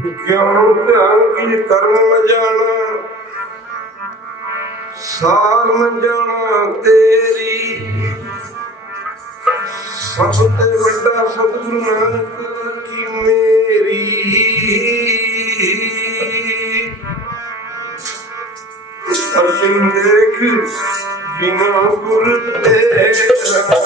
ज्ञान ध्यान की कर्म न जाना, सार न जाना तेरी। सबसे बड़ा सतगुरु नानक की मेरी। दर्शन देख बिना गुरु तेरा।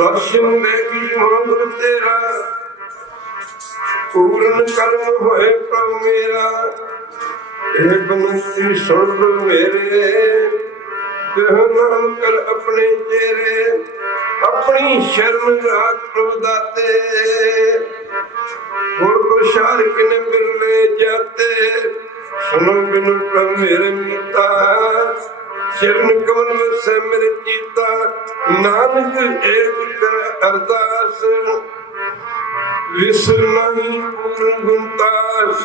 दर्शन देगी मांग तेरा, पूर्ण कर्म होए प्रभु मेरा। हे बनती सुन मेरे, नाम कर अपने चेहरे। अपनी शरण राख प्रभु दाते, गुर प्रसार किने बिरले जाते। सुनो बिनु प्रभु मेरे मीता, चरण कमल में से मेरे चीता। नानक एक कर अरदास, विसर नहीं पूर्ण गुणतास।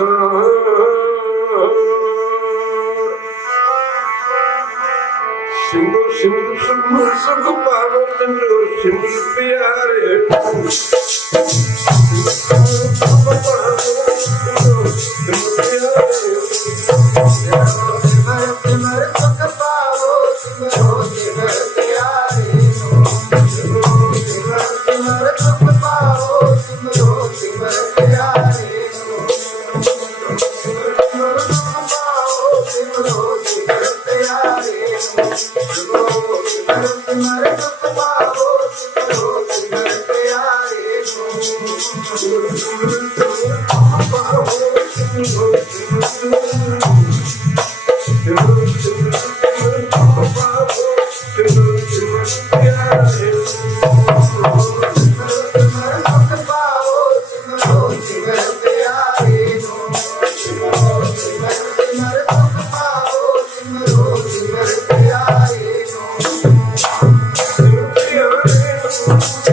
सिंधु सिंधु सुख सुख पावो चंद्रो सिंधु प्यारे। Thank you.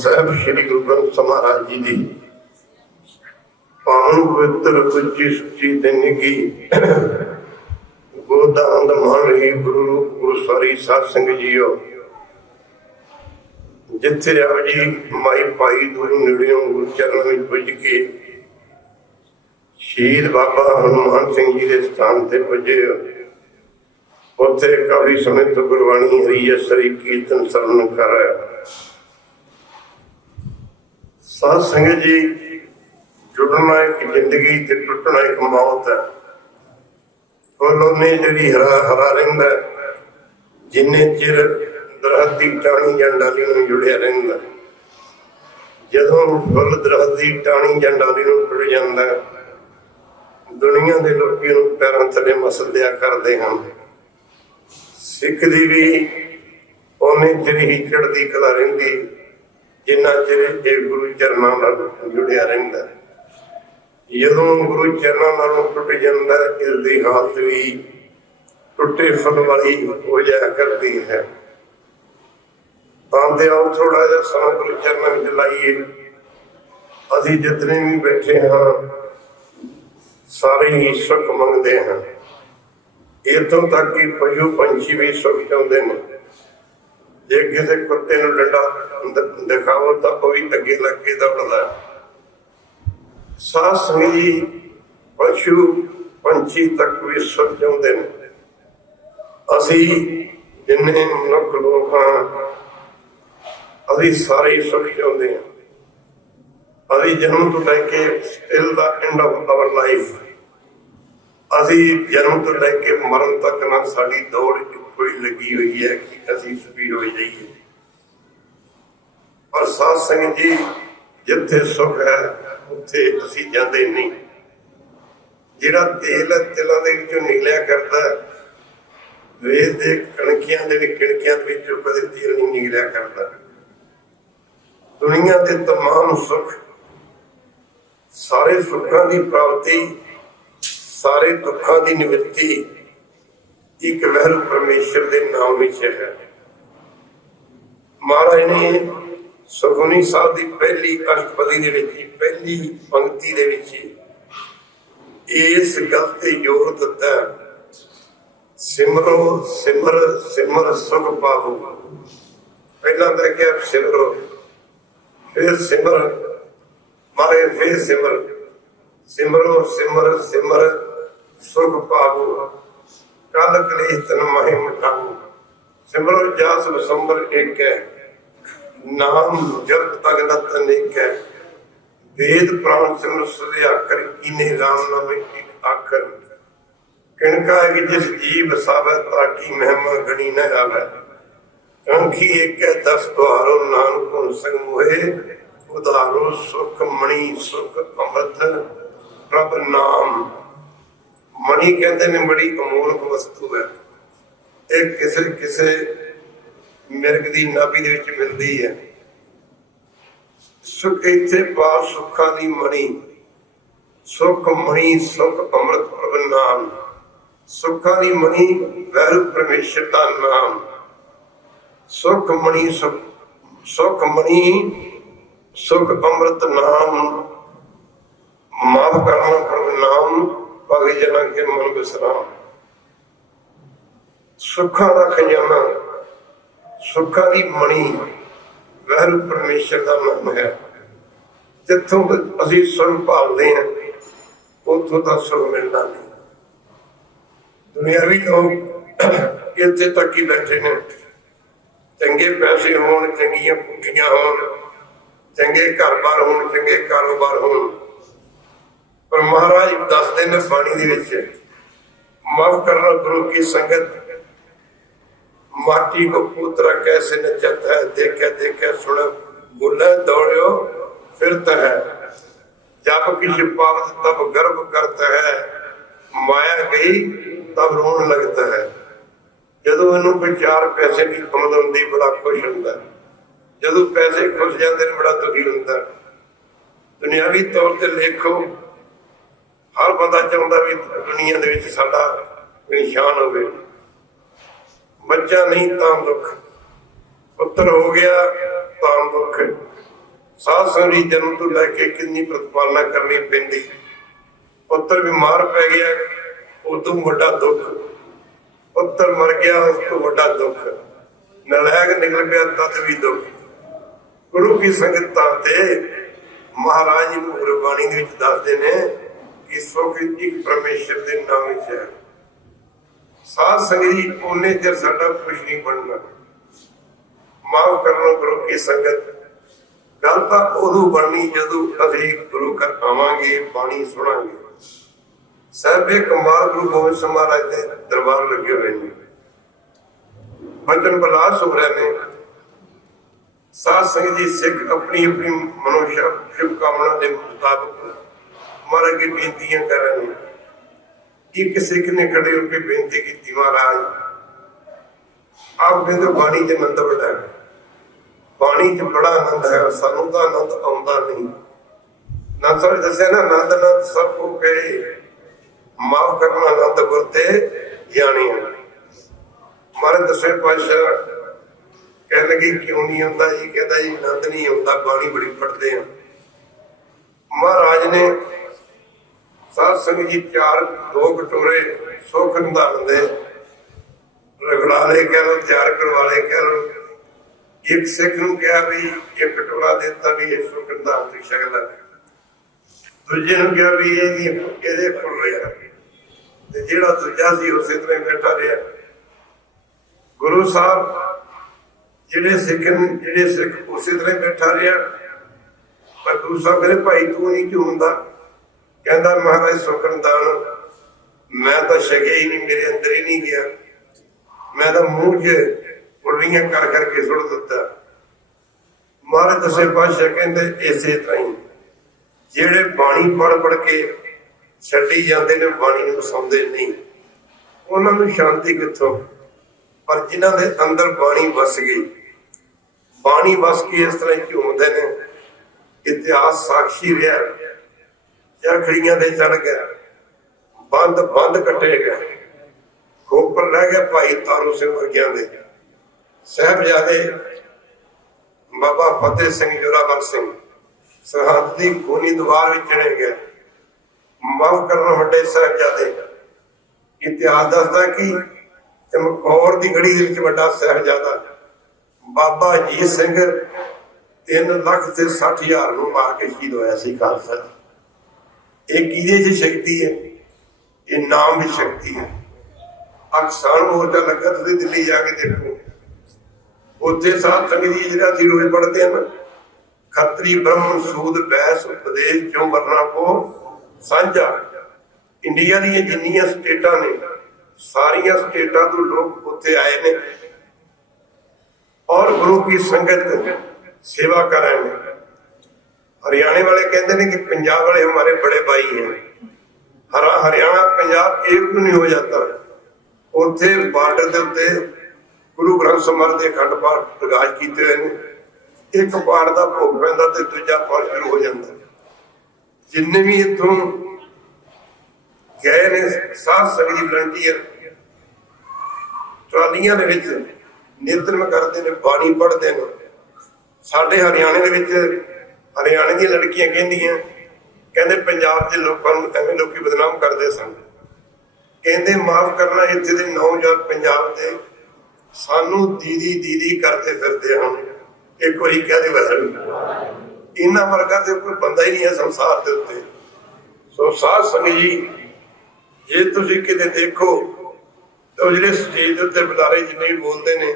ਸਾਹਿਬ ਸ਼੍ਰੀ ਗੁਰੂ ਗ੍ਰੰਥ ਸਾਹਿਬ ਮਹਾਰਾਜ ਜੀ ਦੀ ਪਾਵਨ ਪਵਿੱਤਰ ਉੱਚੀ ਸੁੱਚੀ ਤੇ ਨਿੱਘੀ ਗੋਦ ਦਾ ਆਨੰਦ ਮਾਣ ਰਹੀ ਗੁਰੂ ਸਾਰੀ ਸਾਧ ਸੰਗਤ ਜੀਓ। ਜਿੱਥੇ ਆਪ ਜੀ ਮਾਈ ਭਾਈ ਦੂਰ ਨੇੜਿਓਂ ਗੁਰੂ ਚਰਨਾਂ ਵਿੱਚ ਪੁੱਜ ਕੇ ਸ਼ਹੀਦ ਬਾਬਾ ਹਨੂੰਮਾਨ ਸਿੰਘ ਜੀ ਦੇ ਸਥਾਨ ਤੇ ਪੁੱਜੇ, ਉੱਥੇ ਕਾਫੀ ਸਮੇਂ ਤੋਂ ਗੁਰਬਾਣੀ ਹਰੀਜਸਰੀ ਕੀਰਤਨ ਸਰਵਣ ਕਰ ਰਿਹਾ। ਸਾਧ ਸੰਗਤ ਜੀ, ਜੁੜਨਾ ਇੱਕ ਜ਼ਿੰਦਗੀ ਤੇ ਟੁੱਟਣਾ ਇੱਕ ਮੌਤ ਹੈ। ਫੁੱਲ ਨੇ ਜਿਹੜੀ ਹਰਾ ਰਹਿੰਦਾ, ਜਿੰਨੇ ਚਿਰ ਦਰਖਤ ਦੀ ਟਾਹਣੀ ਜਾਂ ਡਾਲੀ ਨੂੰ ਜੁੜਿਆ ਰਹਿੰਦਾ। ਜਦੋਂ ਫੁੱਲ ਦਰਖਤ ਦੀ ਟਾਹਣੀ ਜਾਂ ਡਾਲੀ ਨੂੰ ਟੁੱਟ ਜਾਂਦਾ, ਦੁਨੀਆ ਦੇ ਲੋਕੀ ਨੂੰ ਪੈਰਾਂ ਥੱਲੇ ਮਸਲਿਆ ਕਰਦੇ ਹਨ। ਸਿੱਖ ਦੀ ਵੀ ਉਹਨੇ ਚਿਰ ਹੀ ਚੜ੍ਹਦੀ ਕਲਾ ਰਹਿੰਦੀ ਜਿੰਨਾ ਚਿਰ ਇਹ ਗੁਰੂ ਚਰਨਾਂ ਨਾਲ ਜੁੜਿਆ ਰਹਿੰਦਾ। ਜਦੋਂ ਗੁਰੂ ਚਰਨਾਂ ਨਾਲੋਂ ਟੁੱਟ ਜਾਂਦਾ, ਇਸ ਦੀ ਹਾਲਤ ਵੀ ਟੁੱਟੇ ਫੁੱਲ ਵਾਲੀ ਹੋ ਜਾਇਆ ਕਰਦੀ ਹੈ। ਤਾਂ ਤੇ ਆਓ ਥੋੜਾ ਜਿਹਾ ਸਮਾਂ ਗੁਰੂ ਚਰਨਾਂ ਵਿੱਚ ਲਾਈਏ। ਅਸੀਂ ਜਿਤਨੇ ਵੀ ਬੈਠੇ ਹਾਂ ਸਾਰੇ ਹੀ ਸੁੱਖ ਮੰਗਦੇ ਹਾਂ। ਇੱਥੋਂ ਤੱਕ ਕਿ ਪਸ਼ੂ ਪੰਛੀ ਵੀ ਸੁੱਖ ਚਾਹੁੰਦੇ ਨੇ। ਜੇ ਕਿਸੇ ਕੁੱਤੇ ਨੂੰ ਡੰਡਾ ਦਿਖਾਓ ਤਾਂ ਉਹ ਵੀ ਅੱਗੇ ਲੱਗ ਕੇ ਦੌੜਦਾ। ਸਾਧ ਸੰਗਤ ਜੀ, ਪਸ਼ੂ ਪੰਛੀ ਤੱਕ ਵੀ ਸੁੱਖ ਚਾਹੁੰਦੇ ਨੇ। ਅਸੀਂ ਜਿੰਨੇ ਮਨੁੱਖ ਲੋਕ ਹਾਂ, ਅਸੀਂ ਸਾਰੇ ਹੀ ਸੁੱਖ ਚਾਹੁੰਦੇ ਹਾਂ। ਅਸੀਂ ਜਨਮ ਤੋਂ ਲੈ ਕੇ till the end of our life, ਅਸੀਂ ਜਨਮ ਤੋਂ ਲੈ ਕੇ ਮਰਨ ਤੱਕ ਨਾ ਸਾਡੀ ਦੌੜ ਇੱਕੋ ਹੀ ਲੱਗੀ ਹੋਈ ਹੈ ਕਿ ਅਸੀਂ ਸੁਖੀ ਹੋ ਜਾਈਏ। ਪਰ ਸਾਧ ਸੰਗਤ ਜੀ, ਜਿੱਥੇ ਸੁੱਖ ਹੈ ਉੱਥੇ ਅਸੀਂ ਜਾਂਦੇ ਨਹੀਂ। ਜਿਹੜਾ ਤੇਲ ਤਿਲਾਂ ਦੇ ਵਿੱਚੋਂ ਨਿਕਲਿਆ ਕਰਦਾ, ਵੇਦ ਦੇ ਕਣਕੀਆਂ ਦੇ ਵਿੱਚੋਂ ਕਦੇ ਤੇਲ ਨਹੀਂ ਨਿਕਲਿਆ ਕਰਦਾ। ਦੁਨੀਆ ਦੇ ਤਮਾਮ ਸੁੱਖ, ਸਾਰੇ ਸੁੱਖਾਂ ਦੀ ਪ੍ਰਾਪਤੀ, ਸਾਰੇ ਦੁੱਖਾਂ ਦੀ ਨਿਵਰਤੀ ਇੱਕ ਵਹਿਰ ਪਰਮੇਸ਼ਰ ਦੇ ਨਾਮ ਵਿੱਚ ਹੈ। ਮਹਾਰਾਜ ਨੇ ਸੁਖਮਨੀ ਸਾਹਿਬ ਦੀ ਪਹਿਲੀ ਅਸ਼ਟਪਦੀ ਦੇ ਵਿੱਚ, ਪਹਿਲੀ ਪੰਕਤੀ ਦੇ ਵਿੱਚ ਇਸ ਗੱਲ ਤੇ ਜ਼ੋਰ ਦਿੱਤਾ, ਸਿਮਰੋ ਸਿਮਰ ਸਿਮਰ ਸੁਖ ਪਾਵੋ। ਪਹਿਲਾਂ ਤਾਂ ਕਿਹਾ ਸਿਮਰੋ, ਫਿਰ ਸਿਮਰ, ਮਾਰੇ ਫਿਰ ਸਿਮਰ, ਸਿਮਰੋ ਸਿਮਰ ਸਿਮਰ ਸੁਖ ਪਾਵੋ, ਕਲ ਕਲੇਸ਼ ਤਨ ਮਾਹੇ ਮਠਾਵੋ। ਸਿਮਰੋ ਜਾਸ ਬਸੰਬਰ ਇੱਕ ਹੈ, ਨਾਮ ਜਪ ਅਗਨਤ ਅਨੇਕ ਹੈ। ਵੇਦ ਪ੍ਰਾਣ ਸਿਮਰ ਸੁਦੇ ਆਖਰ, ਕੀਨੇ ਰਾਮ ਨਾਮ ਇੱਕ ਆਖਰ। ਕਿਣਕਾ ਹੈ ਕਿ ਜਿਸ ਜੀ ਵਸਾਵੈ, ਤਾਕੀ ਮਹਿਮਾ ਗਣੀ ਨ ਆਵੈ। ਕੰਖੀ ਇੱਕ ਹੈ 10 ਦੁਆਰੋ, ਨਾਨਕ ਹੁਨ ਸੰਗ ਮੋਹੇ, उधारो सुख मणि सुख अमृत प्रभ नाम। मणि कहते ने बड़ी अमोलक वस्तु है, एक किसे किसे मिर्ग की नाभि दे विच मिलदी है। सुख इत्थे पा सुखा दी मणि, सुख मणि सुख अमृत प्रभ नाम। सुखा दी मणि वैरू परमेश्वर का नाम। सुख मणि सुख मणि सुख अमृत नाम। माफ करना प्रभ नाम, भगत जना के मन विश्राम। सुखा का खजाना, सुखा की मणि वैरू परमेश्वर का नाम है। जिथों असीं सुख भालते हैं उथों का सुख मिलना नहीं। दुनियावी लोग इत्थे तक ही बैठे ने, चंगे पैसे होण, चंगियां कुटियां होण, चंगे घर बार होण, चंगे कारोबार होण, पर महाराज दसदे ने बाणी दे विच, माफ करना गुरु की संगत माटी को पुत्रा कैसे नचत है। देखे देखे सुने बोले दौड़ो फिरता है। जब किसी पावत तब गर्व करता है, माया गई तब रोन लगता है। जदों इन्हू कोई 4 पैसे की आमदनी बड़ा खुश होंदा, जदों पैसे खुश जाते बड़ा दुखी होंदा। दुनियावी तौर पर देखो, हर बंदा चाहता भी दुनिया दे विच साडा निशान होवे। बच्चा नहीं तां दुख, पुत्र हो गया तां दुख। साध संगत जन्म तो लैके कितनी प्रतिपालना करनी पैंदी। पुत्र बीमार पै गया उदों वड्डा दुख, पुत्र मर गया उस तो वड्डा दुख, नलैक निकल गया तद भी दुख। गुरु की संगत ते महाराज जी गुरबाणी दे विच दसदे ने कि सुख एक परमेश्वर के नाम विच है। साध संगत जी उन्ने चਿਰ साडा कुछ नहीं बनना। माफ करना गुरु की संगत, गल तां उदों बननी जदों असीं गुरु घर आवांगे, बाणी सुणांगे। साहब कमाल गुरु गोबिंद सिंह महाराज के दरबार लगे हुए हैं, बचन बलास हो रहे हैं। साध संगत जी सिख अपनी अपनी मनुष्य शुभकामना के मुताबिक महाराज की बेनतियां कर रहे हैं। एक सिख ने खड़े होकर बेनती की, महाराज आप कहते बाणी च आनंद बड़ा है, बाणी च बड़ा आनंद है, सानू तो आनंद आता नहीं। नंद साहब दसिया ना, आनंद आनंद सब को कहे, माफ करना आनंद गुरते जाने। महाराज दसवें पातशाह कह लगे क्यों नहीं आता जी? कहता जी आनंद नहीं आता, बाणी बड़ी पढ़ते हैं। महाराज ने साध संगत जी 2 कटोरे सुख निधान दे रगड़ाले कह लो, तैयार करवाले कह लो। एक सिख नूं कहा भी 1 कटोरा देता भी ये सुख निधान की शक्ल है, दूजे नूं कहा भी ये खुल रहा, जेड़ा दूजा सी उस तरह बैठा रहा। गुरु साहब जेड़े सिख उस तरह बैठा रहा, पर गुरु साहब कहते भाई तू नहीं क्यों हुंदा? कहता महाराज सुख निधान मैं तो छकिया ही नहीं, मेरे अंदर ही नहीं गया, मैं तो मूँह च उल्लियां कर करके सुट दिता। महाराज दसवें पातशाह कहते इसे तरह ही जेड़े बाणी पढ़ पढ़ के छड्डी जाते ने, बाणी नूं वसाउंदे नहीं, उन्हां नूं शांति कित्थों? पर जिन्हां दे अंदर बाणी वस गई, बाणी वस के इस तरह झूमदे ने। इतिहास साक्षी रहा, चरखड़ियां दे चढ़ गया, बंद बंद कटे गए, खोपर रह गया भाई तारू सिंह वर्गियां दे। साहिबजादे बाबा फतेह सिंह, जोरावर सिंह सरहद की खूनी दीवार में चढ़े गए। माफ करना वड्डे साहिबजादे। इतिहास दसदा कि चमकौर की गढ़ी के वड्डा साहिबजादा बाबा अजीत सिंह 3,60,000 नूं मार के शहीद होया सी खालसा। ये किहदे च शक्ति है? ये नाम की शक्ति है। अक्सान मोर्चा लगा, तुसीं दिल्ली जाके देखो, उत्थे साध संगत जी जिहड़ा असीं रोज पढ़ते हैं ना, खत्री ब्रह्म सूद बैस उपदेश जो वरना को साझा। इंडिया दी जिन्नियां स्टेटां ने, सारिया स्टेटां तो लोग उत्थे आए ने और गुरु की संगत सेवा कर रहे हैं। हरियाणे वाले कहते हैं कि पंजाब वाले हमारे बड़े भाई हैं। हरियाणा पंजाब एक भी नहीं हो जाता। उत्थे बार्डर के उत्ते गुरु ग्रंथ ਸਾਹਿਬ ਦੇ अखंड पाठ प्रकाश किए हुए हैं। एक पाठ का भोग पैंदा ते दूजा पाठ शुरू हो जाता। जिन्ने भी इथों गए ने साध संगत जी वलंटियर ट्रालियां दे विच निरतन करते हैं, बाणी पढ़ते हैं। साडे हरियाणे दे विच हरियाणे दी लड़कियां कहंदियां कहंदे पंजाब के लोगों को एवें लोग बदनाम करते सन। कहंदे माफ करना इत्थे दे नौजवान पंजाब दे सानू दीदी दीदी करते फिरते हैं। एक बारी कह दे वैरू इन्हां वर्गा ते कोई बंदा ही नहीं है संसार के उत्ते। सो साध संगत जी जे तुसीं किते देखो तो जिहड़े स्टेज उत्ते बुलारे जिन्ने भी बोलते हैं,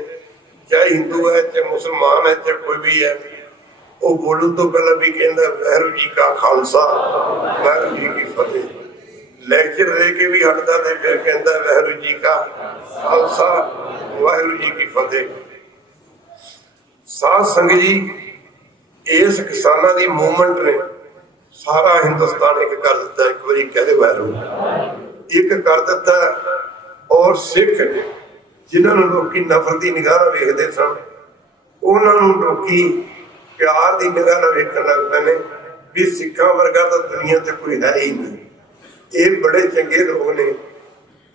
चाहे हिंदू है चाहे मुसलमान है चाहे कोई भी है, वो बोलण तो पहला भी कहंदा वाहिगुरू जी का खालसा वाहिगुरू जी की फतेह। लैक्चर दे के भी हटदा ते फिर कहंदा वाहिगुरू जी का खालसा वाहिगुरू जी की फतेह। साध संगत जी इस किसानां दी मूवमेंट ने सारा हिंदुस्तान एक कर दिता। एक बारी कह दे वाहिगुरू एक कर दिता। और सिख जिन्होंने लोग नफरत की निगाह वेखते सन, उन्होंने लोग प्यार की निगाह वेखन लग पे भी सिखा वर्गा तो दुनिया से कोई है ही नहीं। ये बड़े चंगे लोग ने।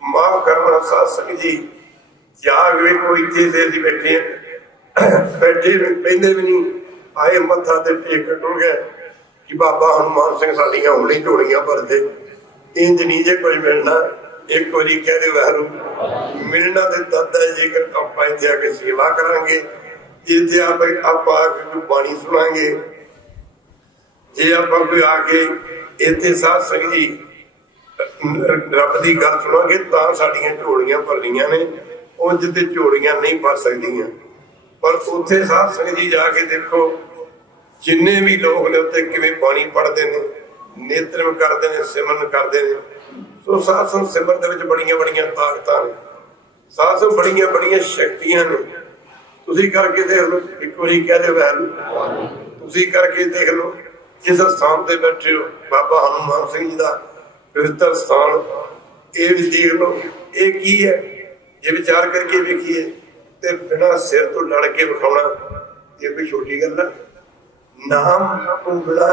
माफ करना साध संगत जी जाग वेखो इतने से अभी बैठे हैं, बैठे पहले भी नहीं आए मत्था ते टेक टुर गए कि बाबा हनुमान सिंह साडियां होली झोलियां भरदे। इंज नहीं जे कुछ मिलना। एक बारी कह दे वाहिगुरू मिलना तो तद है जेकर आप इत्थे आके सेवा करांगे, इत्थे आप आके बाणी सुनांगे, जे आप कोई आके इत्थे साध संगत जी रब की गल सुनांगे तां साडियां झोलियां भरनियां ने। उंज ते झोलियां नहीं भर सकदियां। पर उत्थे साध संगत जी जाके देखो जिन्ने भी लोग ने उत्ते किवें बाणी पढ़ते हैं, नेतरम करते हैं, सिमरन करते हैं। सो साध संगत सिमरन दे विच बड़ियां बड़ियां ताकतां ने, साध संगत बड़ियां बड़ियां शक्तियां ने। तुसीं करके देख लो। एक बारी कह दे वाहिगुरू तुसीं करके देख लो। जिस स्थान ते बैठे हो बाबा हनुमान सिंह जी का पवित्र स्थान, ये भी देख लो। ये की है जे विचार करके वेखिए ते बिना सिर तो लड़ के विखाउणा ये कोई छोटी गल है? नाम तो बिना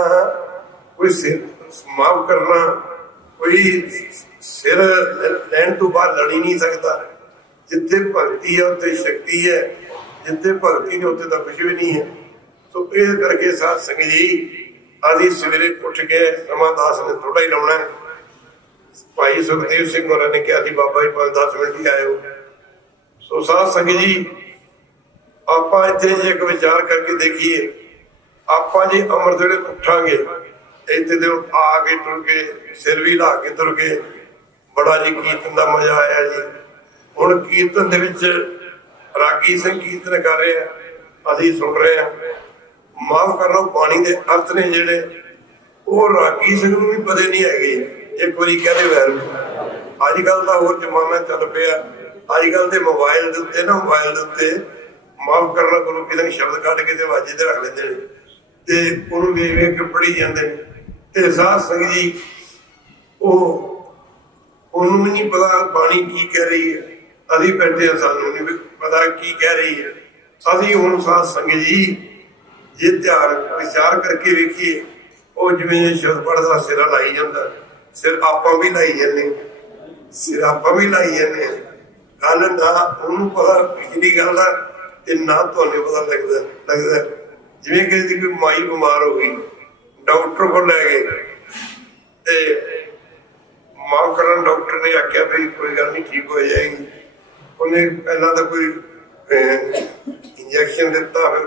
कोई सिर माफ करना, कोई सिर लैन तो बाहर लड़ ही नहीं सकता। जिथे भगती है उत्थे शक्ति है, जिथे भगती नहीं उत्थे तो कुछ भी नहीं है। तो इस करके साध संगत जी आदि सवेरे उठ के रमादास ने थोड़ा ही लाउणा। भाई सुखदेव सिंह होरां ने कहा बाबा जी 5-10 मिनट ही आए हो। सो साध संगत जी आप इत्थे जे एक विचार करके देखिए, आप जी अमृत वेले उठांगे इत्थे दे आके टुर के सिर भी ला के तुर के बड़ा जी कीर्तन का मजा आया जी। हुण कीर्तन दे विच रागी सिंह कीर्तन कर रहे हैं, असीं सुन रहे हैं। माफ कर लो पानी के अर्थ ने जिहड़े वो रागी सिंह नूं भी पता नहीं है। एक बारी कह दे वाहिगुरू अजकल तो होर जमाना चल पिया। अजकल तो मोबाइल के उत्ते ना मोबाइल के उत्ते माफ करना गुरु किसी शब्द कढ़ के वाजे ते रख लेंदे ने ते उहनूं वेख वेख के पढ़ी जांदे ने। ते साध संगत जी उन्होंने भी नहीं पता बाणी की कह रही है। अभी बैठे सानू नहीं पता की कह रही है। अभी हुण साध संगत जी जे ध्यान विचार करके वेखिए वो जिवें शब्द पढ़दा सिरा लाई जांदा, सिर आपां भी लाई जाने, सिर आपां भी लाई जाने। गल ना उन्होंने पता पिछली गल का ते ना तुहानूं पता लगदा। जिवें किसी दी कोई माई बीमार हो गई, डॉक्टर को लै गए ते माफ करना डॉक्टर ने आख्या भाई कोई गल नहीं ठीक हो जाएगी। उन्हें पहला तो कोई इंजैक्शन दिता, फिर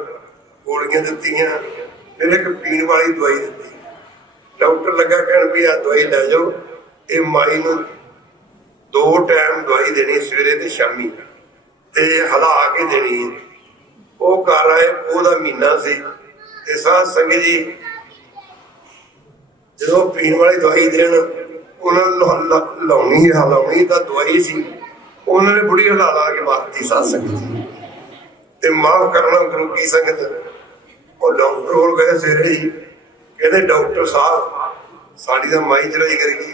गोलियां दित्तियां, फिर एक पीण वाली दवाई दी। डॉक्टर लगा कहण भी आ दवाई लै जाओ, ये माई नूं 2 टाइम दवाई देनी सवेरे ते शामी ते हिला के देनी है। वो घर आए ओहदा महीना से साध संगत जी जो पीण वाली दवाई देन उन्होंने लाउनी हिलाउनी तो दवाई सी, उन्होंने बुढ़ी हिला ला के मारती साध संगत जी। ते माफ करना गुरु की संगत और डॉक्टर कोल गए सवेरे ही कहते डॉक्टर साहब साड़ी तो माई चढ़ाई करेगी,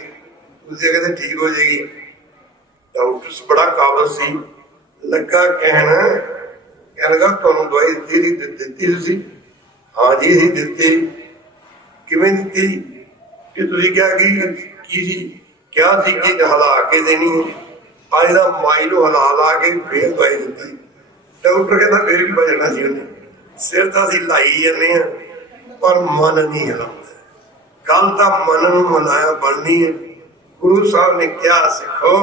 उससे कहते ठीक हो जाएगी। डॉक्टर बड़ा काबल सी, लगा कहन लगा तुहानू दवाई दिती तुसी? हाँ जी असीं दिती। किवें दिती? कि तुसीं क्या क्या थी कि हिला के देनी है, अज का माई नूं हिला के फिर दवाई दी। डॉक्टर कहता फिर भी बजना सी उन्हें, सिर तो असीं लाई जाने पर मन नहीं हिलाउंदा। गल तो मन नूं हिलाया बननी है। गुरु साहब ने क्या सिखो,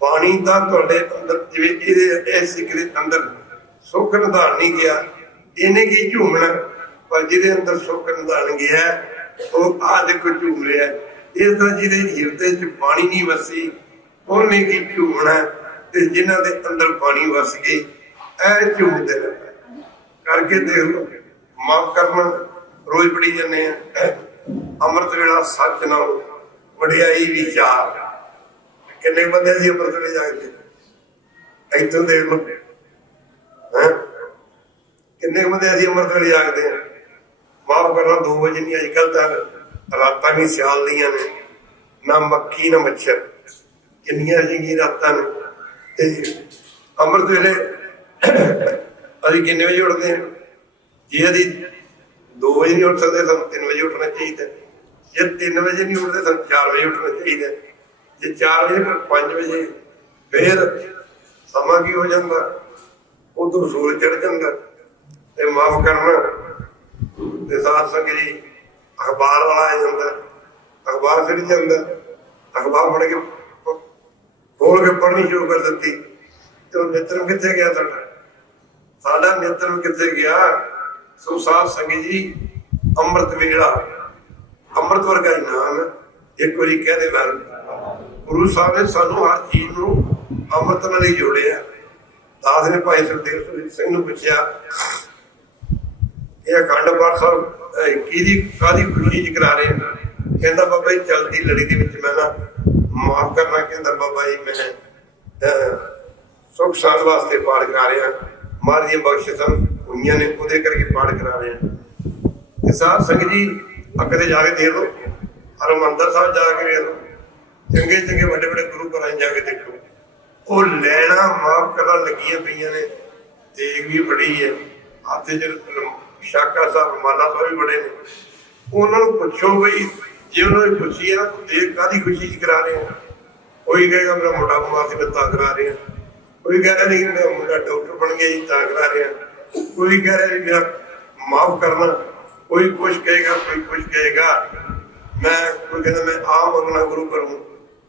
पानी तो तुहाडे अंदर जिवें इस सिख दे अंदर सुख निधान नहीं गया, इन्हें की झूमना, पर जिहदे अंदर सुख निधान गया वो आ देखो झूम रहा है। इस तरह जिहदे हिरदे च पानी नहीं वसी उन्हें की झूमना, ते जिन्हां दे अंदर पानी वस गए ऐ झूमते रहना। करके देख लो, माफ करना रोज पढ़ी जाने अमृत वेला सच नाल वडियाई विचार। किन्ने बंदे सी अमृत वेले जागदे? इत्थों देख लो किन्ने बंदे असीं अमृत वेले जागदे हैं। माफ करना 2 बजे नहीं, अजकल तक रातां भी सियाल दियां ने, ना मक्खी ना मच्छर, किन्नियां जिंगी रातां ने। ते अमृत वेले असीं किन्ने बजे उठदे हैं? जे असीं 2 बजे नहीं उठ सकते सानूं 3 बजे उठना चाहिए। जे 3 बजे नहीं उठते सानूं 4 बजे उठना चाहिए। जे 4 बजे फिर 5 बजे फिर समा की हो जाता, उधर सूरज चढ़ जाता। ते माफ करना ते साध संगत जी अखबार वाला आ जाता, अखबार फिर जाता, अखबार पढ़ के खोल के पढ़नी शुरू कर दी। तो नित्रम कितने गया साडा? साडा नित्रम कितने गया? सो साध संगत जी अमृत वेला अमृत वर्गा ही नाम है। एक बारी कह दे वैर गुरु साहब ने सानू हर चीज नूं अमृत नाल ही जोड़िया। दास ने भाई सुखदेव सिंह नूं पुछया ये अखंड पाठ साहब कादी खुशी च करा रहे हैं? कहता बाबा जी चलती लड़ी दे विच मैं ना माफ करना, कहता बाबा जी मैं सुख शांति वास्ते पाठ करा रहा, महाराज दी बख्शिशां होईयां ने उहदे करके पाठ करा रहे हैं। साध संगत जी कदे जाके देख लो, हरमंदर साहब जाके देख लो, चंगे चंगे बड़े बड़े गुरु घरां जाके देखो, वो लैना माफ करना लगियां पईयां ने। देग भी बड़ी है, हाथ च शाका साहब माला साहब भी बड़े ने। उन्होंने पुछो बई जे उन्होंने खुशी है देग कादी खुशी च करा रहे हैं? कोई कहेगा मेरा मुंडा बीमार से मैं ता करा रहे हैं, कोई कह रहा नहीं मेरा मुंडा डॉक्टर बन गया जी ता करा रहे हैं, कोई कह रहा मेरा माफ करना, कोई कुछ कहेगा कोई कुछ कहेगा। मैं कोई कहना मैं आ मंगना गुरु करूँ,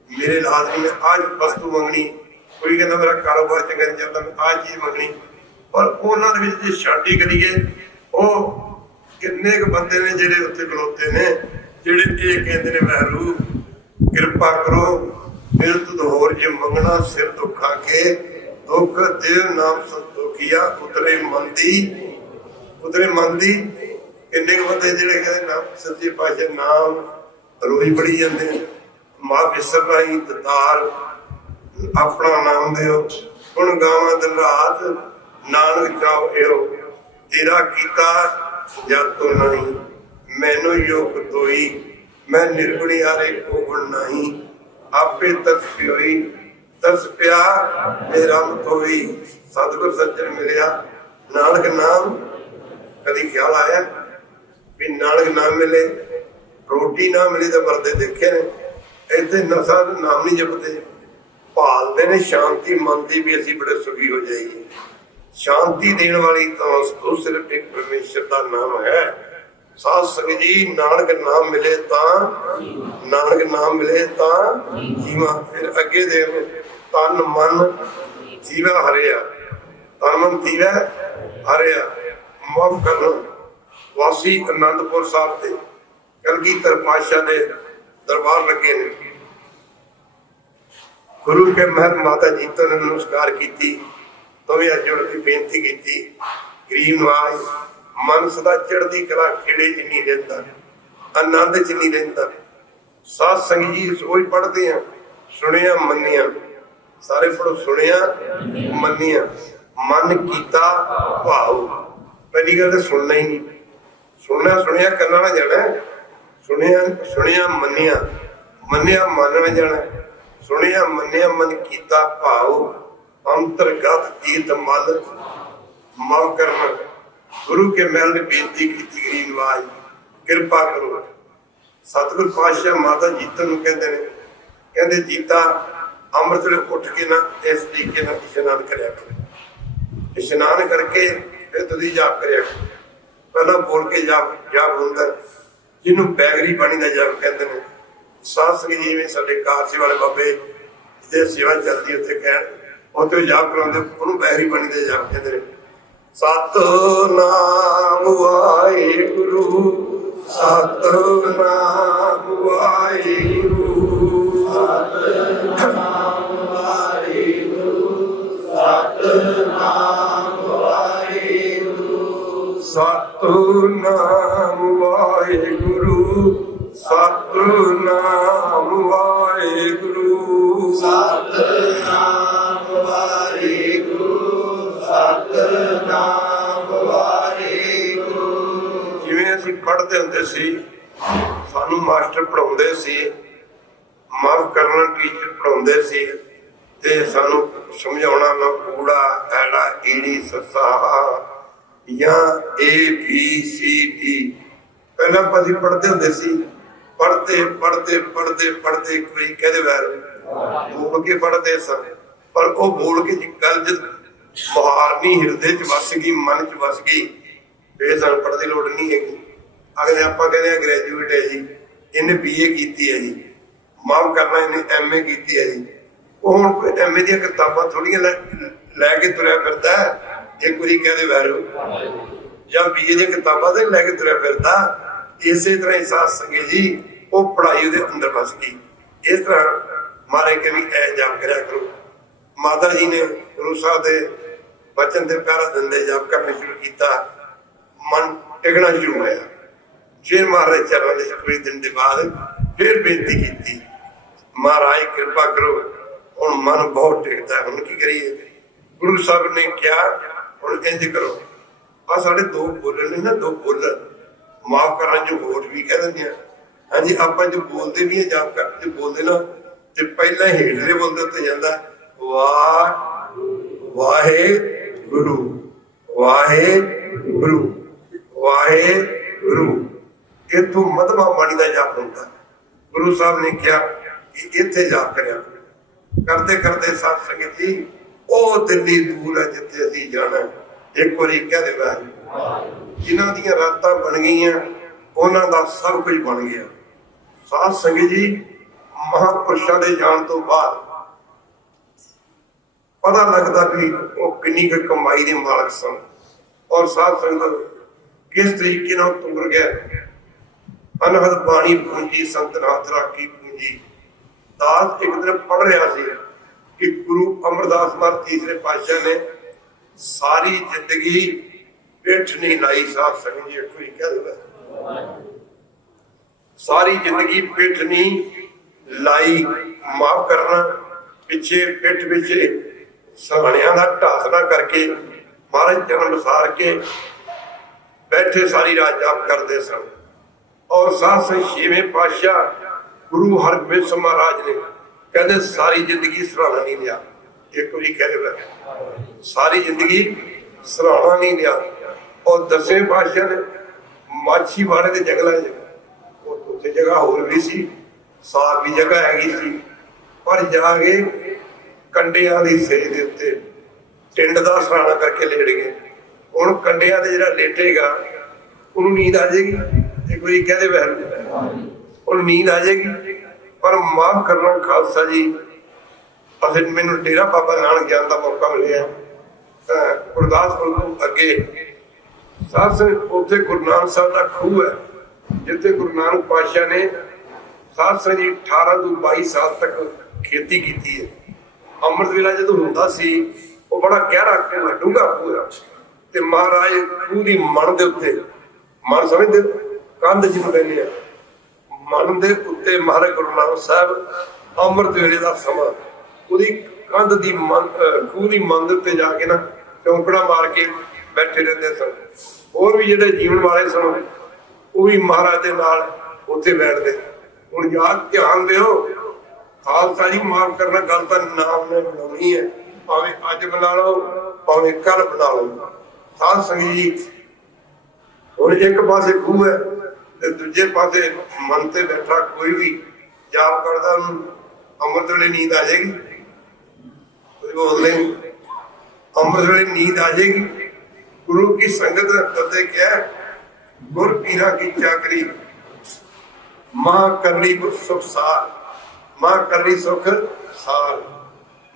मेरे लाजमी में आज वस्तु मंगनी, कोई कहना मेरा कारोबार चंगा नहीं चलता मैं आ चीज मंगनी। पर उन्होंने जो शांति करिए वो किन्ने क बंदे ने जेडे उत्थे खलोते ने जेडे ये कहते ने वैरू कृपा करो मेरे तो होर जे मंगना सिर दुखा के दुख देव नाम संतोखिया उतरे मंदी। किन्ने क बंदे जेडे कहते नाम सच्चे पातशाह नाम रोज पढ़ी जाते हैं, मां विसरना ही दतार अपना नाम दियो गुण गावा दिन रात नानक चाओ एहो तेरा कीता जब तो नहीं मैनू योग तोई मैं निर्गुणी हारे को गुण नहीं आपे तस प्योई तस प्या मेरा मथोई। सतगुर सज्जन मिलिया नानक नाम कदी ख्याल आया भी नानक नाम मिले रोटी ना मिले तो मरदे देखे ने। इतने नशा नाम नहीं जपते, भालते ने शांति मन की भी असी बड़े सुखी हो जाएगी। शांति देने वाली तो सिर्फ एक परमेश्वर का नाम है। साध संगत जी नानक नाम मिले ता जीवा। फिर अगे दे तन मन जीवा हरिया, तन मन जीवा हरिया। माफ करना वासी आनंदपुर साहब के कलगीधर पातशाह के दरबार लगे ने। गुरु के महल माता जी तो ने नमस्कार की, तो भी जुड़ के बेनती की गरीब नवाज मन सदा चढ़ती कला खेड़े च नहीं रहता, आनंद च नहीं रहता। साध संगत जी रोज पढ़ते हैं सुनिया मनिया, सारे पढ़ो सुनिया मनिया मन कीता भाव। पहली गल तो सुनना ही नहीं, ਸੁਣਿਆ ਸੁਣਿਆ ਕੰਨਾਂ ਨਾਲ ਜਾਣਾ, ਸੁਣਿਆ ਸੁਣਿਆ ਮੰਨਿਆ ਮੰਨਿਆ ਮੰਨਣ ਜਾਣਾ, ਸੁਣਿਆ ਮੰਨਿਆ ਮਨ ਕੀਤਾ ਭਾਉ ਅੰਤਰਗਤ ਤੀਤ ਮਲ ਮਾਫ ਕਰਨਾ। ਗੁਰੂ ਕੇ ਮਹਿਲ ਨੇ ਬੇਨਤੀ ਕੀਤੀ ਗਰੀਬ ਨਵਾਜ ਕਿਰਪਾ ਕਰੋ। ਸਤਿਗੁਰ ਪਾਤਸ਼ਾਹ ਮਾਤਾ ਜੀਤਨ ਨੂੰ ਕਹਿੰਦੇ ਨੇ, ਕਹਿੰਦੇ ਜੀਤਾ ਅੰਮ੍ਰਿਤ ਵੇਲੇ ਉੱਠ ਕੇ ਨਾ ਇਸ ਤਰੀਕੇ ਨਾਲ ਇਸ਼ਨਾਨ ਕਰਿਆ ਕਰੋ, ਇਸ਼ਨਾਨ ਕਰਕੇ ਫਿਰ ਤੁਸੀਂ ਜਾਪ ਕਰਿਆ ਕਰੋ। ਪਹਿਲਾਂ ਬੋਲ ਕੇ ਜਾਪ ਹੁੰਦਾ ਜਿਹਨੂੰ ਬੈਗਰੀ ਬਾਣੀ ਦਾ ਜਾਪ ਕਹਿੰਦੇ ਨੇ। ਸਾਧ ਸੰਗਤ ਜਿਵੇਂ ਸਾਡੇ ਕਾਰਸੇ ਵਾਲੇ ਬਾਬੇ ਜਿਹਦੇ ਸੇਵਾ ਚੱਲਦੀ ਉੱਥੇ ਕਹਿਣ ਉੱਥੇ ਜਾਪ ਕਰਾਉਂਦੇ, ਉਹਨੂੰ ਬੈਗਰੀ ਬਾਣੀ ਦਾ ਜਾਪ ਕਹਿੰਦੇ ਨੇ। ਸਤਿਨਾਮ ਵਾਹਿਗੁਰੂ ਸਤਿਨਾਮ ਵਾਹਿਗੁਰੂ ਸਤਿਨਾਮ ਵਾਹਿਗੁਰੂ ਸਤਿਨਾਮ ਵਾਹਿਗੁਰੂ ਸਤਿਨਾਮ ਵਾਹਿਗੁਰੂ ਸਤਿਨਾਮ ਵਾਹਿਗੁਰੂ ਸਤਿਨਾਮ ਵਾਹਿਗੁਰੂ ਸਤਿਨਾਮ ਵਾਹਿਗੁਰੂ। ਜਿਵੇਂ ਅਸੀਂ ਪੜ੍ਹਦੇ ਹੁੰਦੇ ਸੀ, ਸਾਨੂੰ ਮਾਸਟਰ ਪੜ੍ਹਾਉਂਦੇ ਸੀ, ਮਾਫ ਕਰਨਾ ਟੀਚਰ ਪੜ੍ਹਾਉਂਦੇ ਸੀ ਤੇ ਸਾਨੂੰ ਸਮਝਾਉਣਾ ਨਾ ਕੂੜਾ ਐੜਾ ਈੜੀ ਸੱਸਾ ਜਾਂ ABCD। ਪਹਿਲਾਂ ਅਸੀਂ ਪੜ੍ਹਦੇ ਹੁੰਦੇ ਸੀ, ਪੜ੍ਹਦੇ ਪੜ੍ਹਦੇ ਪੜ੍ਹਦੇ ਪੜ੍ਹਦੇ ਕੋਈ ਕਹਿੰਦੇ ਵੈਰ ਬੋਲ ਕੇ ਪੜ੍ਹਦੇ ਸਨ, ਪਰ ਉਹ ਬੋਲ ਕੇ ਗੱਲ ਜਦ ਮੁਹਾਰਨੀ ਹਿਰਦੇ ਚ ਵਸ ਗਈ, ਮਨ ਚ ਵਸ ਗਈ, ਫਿਰ ਸਾਨੂੰ ਪੜ੍ਹਨ ਦੀ ਲੋੜ ਨਹੀਂ ਹੈਗੀ। ਅਗਲੇ ਆਪਾਂ ਕਹਿੰਦੇ ਆ ਗ੍ਰੈਜੂਏਟ ਹੈ ਜੀ, ਇਹਨੇ BA ਕੀਤੀ ਹੈ ਜੀ, ਮਾਫ ਕਰਨਾ ਇਹਨੇ MA ਕੀਤੀ ਹੈ ਜੀ। ਉਹ ਹੁਣ ਕੋਈ MA ਦੀਆਂ ਕਿਤਾਬਾਂ ਥੋੜੀਆਂ ਲੈ ਕੇ ਤੁਰਿਆ ਫਿਰਦਾ, ਇੱਕ ਵਾਰੀ ਕਹਿੰਦੇ ਵੈਰੂ ਜਾਂ BA ਦੀਆਂ ਕਿਤਾਬਾਂ ਤੇ ਲੈ ਕੇ ਤੁਰਿਆ ਫਿਰਦਾ। ਇਸੇ ਤਰ੍ਹਾਂ ਹੀ ਸਾਧ ਸੰਗਤ ਜੀ ਉਹ ਪੜ੍ਹਾਈ ਉਹਦੇ ਅੰਦਰ ਵਸ ਗਈ। ਇਸ ਤਰ੍ਹਾਂ ਮਾਰੇ ਕੇ ਵੀ ਐ ਜਾਪ ਕਰਿਆ ਕਰੋ। ਮਾਤਾ ਜੀ ਨੇ ਗੁਰੂ ਸਾਹਿਬ ਦੇ ਬਚਨ ਤੇ ਪਿਆਰਾ ਦਿੰਦੇ ਜਾਪ ਕਰਨਾ ਸ਼ੁਰੂ ਕੀਤਾ, ਮਨ ਟਿਕਣਾ ਸ਼ੁਰੂ ਹੋਇਆ। ਫਿਰ ਮਹਾਰਾਜ ਚਰਨ ਦੇ ਕੋਈ ਦਿਨ ਦੇ ਬਾਅਦ ਫਿਰ ਬੇਨਤੀ ਕੀਤੀ, ਮਹਾਰਾਜ ਕਿਰਪਾ ਕਰੋ, ਹੁਣ ਮਨ ਬਹੁਤ ਟਿਕਦਾ, ਹੁਣ ਕੀ ਕਰੀਏ। ਗੁਰੂ ਸਾਹਿਬ ਨੇ ਕਿਹਾ ਹੁਣ ਇੰਝ ਕਰੋ, ਆ ਸਾਡੇ ਦੋ ਬੋਲਣ ਨੇ ਨਾ, ਦੋ ਬੋਲਣ ਮਾਫ ਕਰਨ ਜੋ ਹੋਠ ਵੀ ਕਹਿ ਦਿੰਦੇ ਆ। ਹਾਂਜੀ ਆਪਾਂ ਜੋ ਬੋਲਦੇ ਵੀ ਆ ਜਾਪ ਕਰਦੇ ਬੋਲਦੇ ਨਾ ਤੇ ਪਹਿਲਾਂ ਹੇਠਲੇ ਬੋਲਦੇ ਉੱਤੇ ਜਾਂਦਾ ਵਾਹ ਵਾਹਿਗੁਰੂ ਵਾਹਿਗੁਰੂ ਵਾਹਿਗੁਰੂ। ਇੱਥੋਂ ਮਧਮਾ ਬਾਣੀ ਦਾ ਜਾਪ ਹੁੰਦਾ। ਗੁਰੂ ਸਾਹਿਬ ਨੇ ਕਿਹਾ ਕਿ ਇੱਥੇ ਜਾਪ ਕਰਿਆ। ਕਰਦੇ ਕਰਦੇ ਸਾਧ ਸੰਗਤ ਜੀ ਉਹ ਦਿੱਲੀ ਦੂਰ ਹੈ ਜਿੱਥੇ ਅਸੀਂ ਜਾਣਾ, ਇੱਕ ਵਾਰੀ ਕਹਿ ਦੇਵਾ ਜਿਨ੍ਹਾਂ ਦੀਆਂ ਰਾਤਾਂ ਬਣ ਗਈਆਂ ਉਹਨਾਂ ਦਾ ਸਭ ਕੁਝ ਬਣ ਗਿਆ। ਸਾਧ ਸੰਗਤ ਜੀ ਮਹਾਂਪੁਰਸ਼ਾਂ ਦੇ ਜਾਣ ਤੋਂ ਬਾਅਦ ਪਤਾ ਲੱਗਦਾ ਵੀ ਉਹ ਕਿੰਨੀ ਕੁ ਕਮਾਈ ਦੇ ਮਾਲਕ ਸਨ ਔਰ ਸਾਧ ਸੰਗਤ ਕਿਸ ਤਰੀਕੇ ਨਾਲ ਤੁਰ ਗਿਆ। ਅਨਹਦ ਬਾਣੀ ਪੂੰਜੀ ਸੰਤ ਨਾਥ ਰਾਖੀ ਪੂੰਜੀ। ਦਾਸ ਇੱਕ ਦਿਨ ਪੜ੍ਹ ਰਿਹਾ ਸੀ ਕਿ ਗੁਰੂ ਅਮਰਦਾਸ ਮਹਾਰਾਜ ਤੀਸਰੇ ਪਾਤਸ਼ਾਹ ਨੇ ਸਾਰੀ ਜ਼ਿੰਦਗੀ ਪਿੱਠ ਨਹੀਂ ਲਾਈ। ਸਾਧ ਸੰਗਤ ਜੀ ਕੋਈ ਕਹਿ ਦੇਵੇ ਸਾਰੀ ਜ਼ਿੰਦਗੀ ਪਿੱਠ ਨਹੀਂ ਲਾਈ, ਮਾਫ ਕਰਨਾ ਪਿੱਛੇ ਪਿੱਠ ਪਿੱਛੇ ਸਹਾਣਿਆਂ ਦਾ ਢਾਸਣਾ ਕਰਕੇ ਮਹਾਰਾਜ ਜਨਮ ਵਸਾਰ ਕੇ ਬੈਠੇ ਸਾਰੀ ਰਾਤ ਜਾਪ ਕਰਦੇ ਸਨ। ਔਰ ਸਾਧ ਸੰਗਤ ਛੇਵੇਂ ਪਾਤਸ਼ਾਹ ਗੁਰੂ ਹਰਗੋਬਿੰਦ ਸਾਹਿਬ ਮਹਾਰਾਜ ਨੇ ਕਹਿੰਦੇ ਸਾਰੀ ਜ਼ਿੰਦਗੀ ਸਰਾਣਾ ਨਹੀਂ ਲਿਆ। ਇੱਕ ਵਾਰੀ ਕਹਿੰਦੇ ਸਾਰੀ ਜ਼ਿੰਦਗੀ ਸਰਾਣਾ ਨਹੀਂ ਲਿਆ। ਔਰ ਦਸਵੇਂ ਪਾਤਸ਼ਾਹ ਨੇ ਮਾਛੀਵਾੜੇ ਦੇ ਜੰਗਲਾਂ ਚ ਉੱਥੇ ਜਗ੍ਹਾ ਹੋਰ ਵੀ ਸੀ, ਸਾਫ ਵੀ ਜਗ੍ਹਾ ਹੈਗੀ ਸੀ, ਪਰ ਜਾ ਕੇ ਕੰਡਿਆਂ ਦੀ ਸੇ ਦੇ ਉੱਤੇ ਟਿੰਡ ਦਾ ਸਰਾਣਾ ਕਰਕੇ ਲੇਟ ਗਏ। ਹੁਣ ਕੰਡਿਆਂ ਦੇ ਜਿਹੜਾ ਲੇਟੇਗਾ ਉਹਨੂੰ ਨੀਂਦ ਆ ਜਾਏਗੀ। ਇੱਕ ਵਾਰੀ ਕਹਦੇ ਵੈਰ ਉਹਨੂੰ ਨੀਂਦ ਆ ਜਾਏਗੀ। ਪਰ ਮਾਫ ਕਰਨਾ ਖਾਲਸਾ ਜੀ, ਅਸੀਂ ਮੈਨੂੰ ਡੇਰਾ ਬਾਬਾ ਨਾਨਕ ਜਾਣ ਦਾ ਮੌਕਾ ਮਿਲਿਆ ਗੁਰਦਾਸਪੁਰ ਤੋਂ ਅੱਗੇ। ਸਾਧ ਸੰਗਤ ਉੱਥੇ ਗੁਰੂ ਨਾਨਕ ਸਾਹਿਬ ਦਾ ਖੂਹ ਹੈ ਜਿੱਥੇ ਗੁਰੂ ਨਾਨਕ ਪਾਤਸ਼ਾਹ ਨੇ ਸਾਧ ਸੰਗਤ ਜੀ 18 ਤੋਂ 22 ਸਾਲ ਤੱਕ ਖੇਤੀ ਕੀਤੀ ਹੈ। ਅੰਮ੍ਰਿਤ ਵੇਲਾ ਜਦੋਂ ਹੁੰਦਾ ਸੀ ਉਹ ਬੜਾ ਗਹਿਰਾ ਖੂਹ ਹੈ, ਡੂੰਘਾ ਖੂਹ ਹੈ ਤੇ ਮਹਾਰਾਜ ਖੂਹ ਦੀ ਮਣ ਦੇ ਉੱਤੇ, ਮਣ ਸਮਝਦੇ ਕੰਧ ਜਿਹਨੂੰ ਕਹਿੰਦੇ ਆ, ਮਨ ਦੇ ਉੱਤੇ ਮਹਾਰਾਜ ਗੁਰੂ ਨਾਨਕ ਸਾਹਿਬ ਅੰਮ੍ਰਿਤ ਵੇਲੇ ਦਾ ਸਮਾਂ ਉਹਦੀ ਕੰਧ ਦੀ ਖੂਹ ਦੀ ਮਨ ਦੇ ਉੱਤੇ ਜਾ ਕੇ ਨਾ ਚੌਂਕੜਾ ਮਾਰ ਕੇ ਬੈਠੇ ਰਹਿੰਦੇ ਸਨ। ਹੋਰ ਵੀ ਜਿਹੜੇ ਜੀਵਨ ਵਾਲੇ ਸਨ ਉਹ ਵੀ ਮਹਾਰਾਜ ਦੇ ਨਾਲ ਉੱਥੇ ਬੈਠਦੇ। ਹੁਣ ਯਾਦ ਧਿਆਨ ਦਿਓ, ਖਾਲਸਾ ਜੀ ਮਾਫ ਕਰਨਾ ਗੱਲ ਤਾਂ ਨਾਮ ਨੇ ਬਣਾਉਣੀ ਹੈ, ਭਾਵੇਂ ਅੱਜ ਬਣਾ ਲਓ ਭਾਵੇਂ ਕੱਲ ਬਣਾ ਲਓ। ਸਾਧ ਸੰਗਤ ਜੀ ਹੁਣ ਇੱਕ ਪਾਸੇ ਖੂਹ ਹੈ ਤੇ ਦੂਜੇ ਪਾਸੇ ਮਨ ਤੇ ਬੈਠਾ ਕੋਈ ਵੀ ਜਾਪ ਕਰਦਾ, ਉਹਨੂੰ ਅੰਮ੍ਰਿਤ ਵੇਲੇ ਨੀਂਦ ਆ ਜਾਏਗੀ। ਬੋਲਦੇ ਅੰਮ੍ਰਿਤ ਵੇਲੇ ਨੀਂਦ ਆ ਜਾਏਗੀ। ਗੁਰੂ ਕੀ ਸੰਗਤ ਫਤਿਹ ਕਿਹਾ, ਗੁਰ ਪੀਰਾ की चाकरी मां कर ली सुख सार, मां कर ली सुख सार।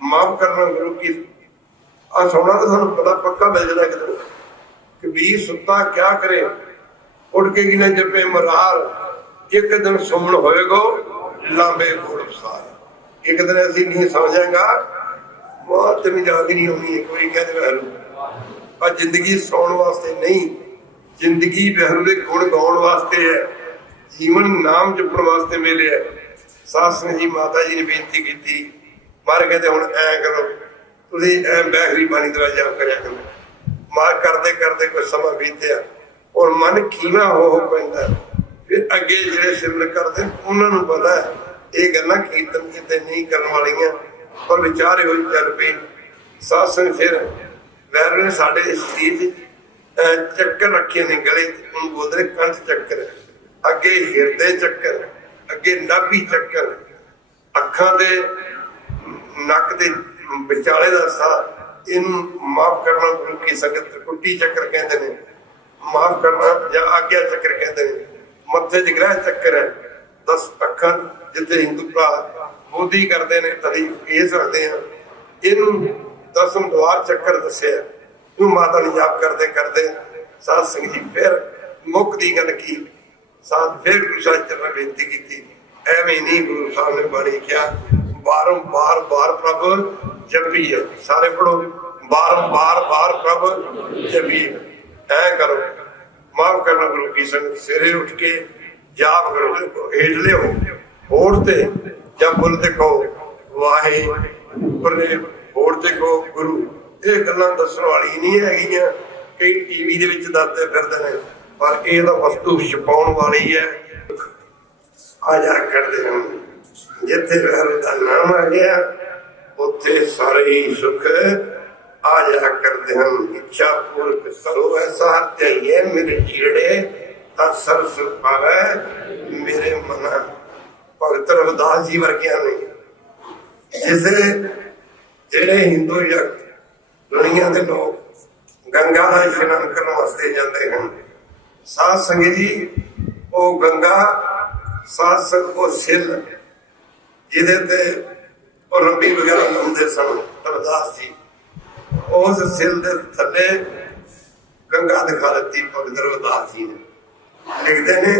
माफ करना गुरु की आ सोना तो सानू पता पक्का मिल जाना किधर। कबीर सुता क्या करे, उठ के गिने जपे मरार, एक दिन सुमन होएगो लांबे घोड़ सार। एक दिन ऐसी नहीं समझेगा मौत तेन याद नहीं होनी। एक बार कह दे पर जिंदगी सौन वास्ते नहीं, जिंदगी वैरू दे गुण गाउण वास्ते है, जीवन नाम जपण वास्ते मिले है। साध संगत जी माता जी ने बेनती की, मारे कहते हुण ऐ करो तुसीं ऐ बैखरी बाणी दा जाप करया करो। मार करते करते कुछ समा बीतिया और मन खीवा हो पैंदा। फिर अगे जिहड़े सिमरन करदे उन्हां नूं पता है ये गल्लां कीर्तन किते नहीं करन वालियां, पर विचार इहो चल पए। साध संगत फिर वैरू ने साडे शरीर चक्कर रखे ने गले, बोलते कंठ चक्कर, अगे हिरदे चक्कर, अगे नाभि चक्कर, अखां दे नक दे विचाले दा साह। इन माफ करना गुरु की संगत त्रिकुटी चक्कर कहते हैं, माफ करना या आज्ञा चक्कर कहते हैं। मत्थे च ग्रह चक्कर है, 10 अखां जिथे हिंदू भरा बोधी करते हैं तभी कह सकते हैं। इन 10 द्वार चक्कर दसिया। माता ने जाप करते करते साध संगत जी फिर मुख की गल की। साध फिर गुरु साहब चरण बेनती की, एवं नहीं गुरु साहब ने बाणी किया बारंबार बार प्रभु जपी है। सारे पढ़ो बारंबार बार प्रभु जपी। ऐ करो माफ करना गुरु की संगत, सवेरे उठ के जाप करो, हेठले हो होड़ ते या बुल ते कहो वाहे, उपरले होड़ ते कहो गुरु। ये गल्लां दस्सण वाली नहीं हैगियां, कई टीवी दे विच दसदे फिरदे ने, पर ये तां वस्तु छुपाउण वाली है। आ जा करदे हन जिथे वैरू दा नाम आ गया उत्थे सारे ही सुख आ जा करदे हन। इच्छा पूर्वक करो ऐसा ध्याइए मेरे जीड़े तां सर सुख पावै मेरे मन। भगत रविदास जी वर्गियां ने जिसे जिहड़े हिंदू जगत दुनिया के लोग गंगा का इशनान करने वास्ते जाते हैं। साध संगत जी वो गंगा साध संगत वो सिल जिदे ते रंबी वगैरह लाउंदे सन रविदास जी, उस सिल दे थले गंगा दिखा दी भगत रविदास जी ने। लिखते ने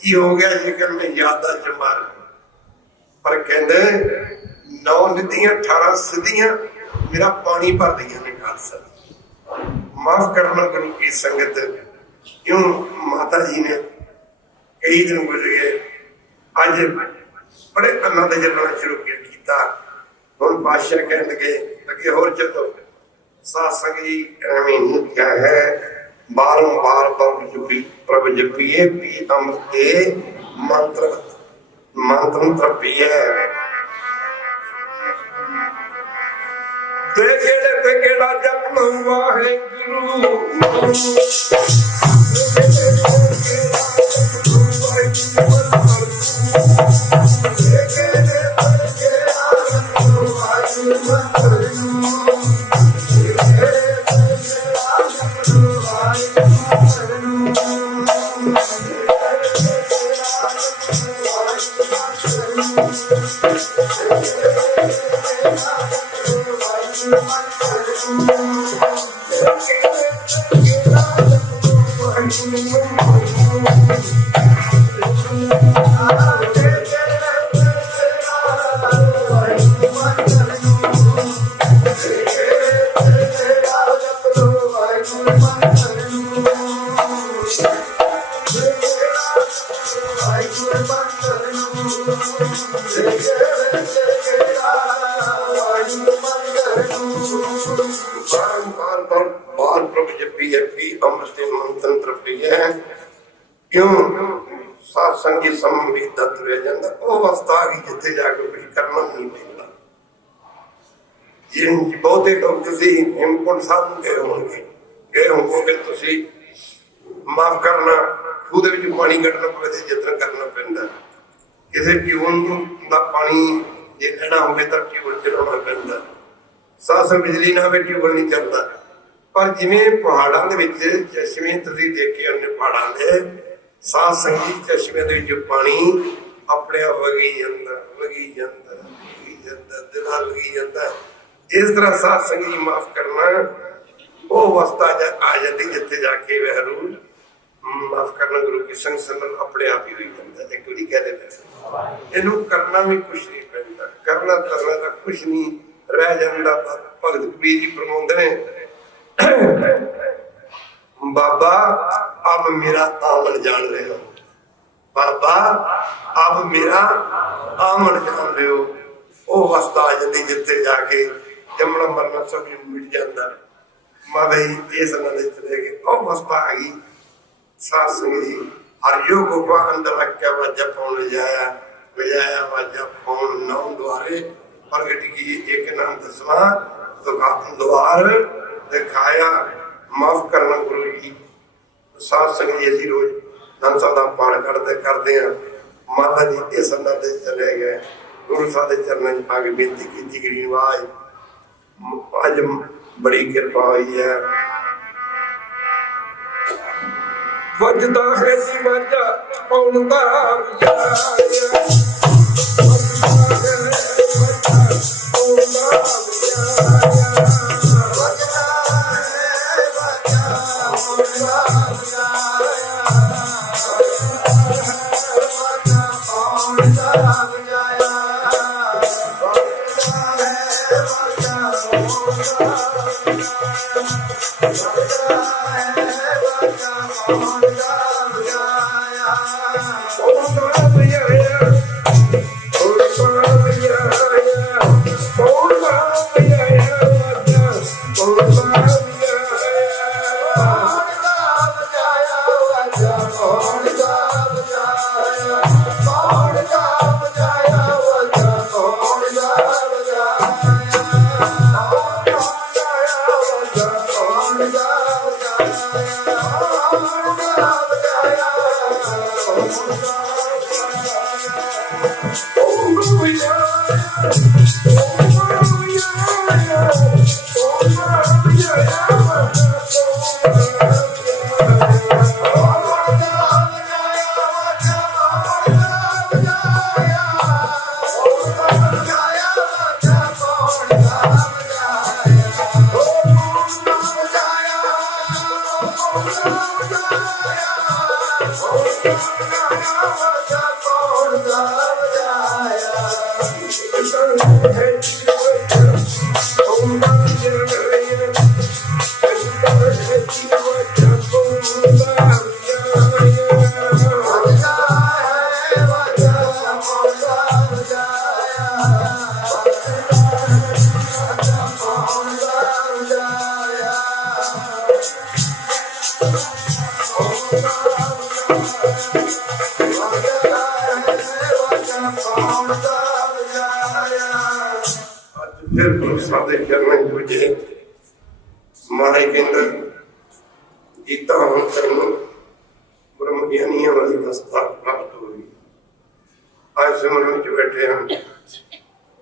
की हो गया जेकर मैं यादाश्त मार, पर कहते 9 निधियां 18 सिद्धियां मेरा पानी भर दिया ने खालसा। माफ करना गुरु की संगत। क्यों माता जी ने कई दिन गुजरे, अज बड़े आनंद जलना शुरू किया। हम बादशाह कह लगे अगे होर चलो। साध संगत जी एवं क्या है बारंबार प्रभु जपिए पी अमृत मंत्र मंत्र पिए। ते केड़ा जप वाहे गुरु क्यों साध संगी समृद्ध तुरे जाता वो अवस्था आ गई जिथे जाके कुछ करना नहीं पैंदा। बहुते लोग किसी हेमकुंड साहब गए होंगे तुसी माफ करना खूह दे विच पानी कढ़ना पवे ते यतन करना पैंदा। किसी ट्यूबल का पानी जे लेना होवे तां ट्यूबल चलाउणा पैंदा। साथ बिजली ना होवे ट्यूबल नहीं चलता। पर जिवें पहाड़ां दे विच चश्मे तुसीं देखे अन्ने पहाड़ां दे साध संगी चश्मे दे विच पानी अपने आप वगी जांदा दिल नाल वगी जांदा। इस तरह साध संगी माफ करना वो अवस्था आ जाती जिथे जाके वहरू माफ करना गुरु की संग संगत अपने आप ही हुई जाता। एक बारी कह रहे इनू करना भी कुछ नहीं पैंदा करना करना का कुछ नहीं रह जाता। भगत कबीर जी फरमाउंदे ने बाबा अब मेरा आमन जान रहे हो। बाबा अब मेरा आमन जान रहे हो। वो अवस्था आ जाती जिथे जाके जमना मरना सब मिट जाता। माता जी इस चले गए अवस्था आ गई। साध संग जी हर योग को अंदर रख के वाजा पाने जाया बजाया वाजा पान नौ द्वारे प्रगट की एक नाम दसवा द्वार दिखाया माफ करना गुरु जी। साध संग जी असी रोज नंसा का पाठ करते हैं। माता जी इस चले गए गुरु साहब के चरणों में आके बेनती की गरीवाज अज बड़ी कृपा हुई है। वजदा है वाजा पाउण दा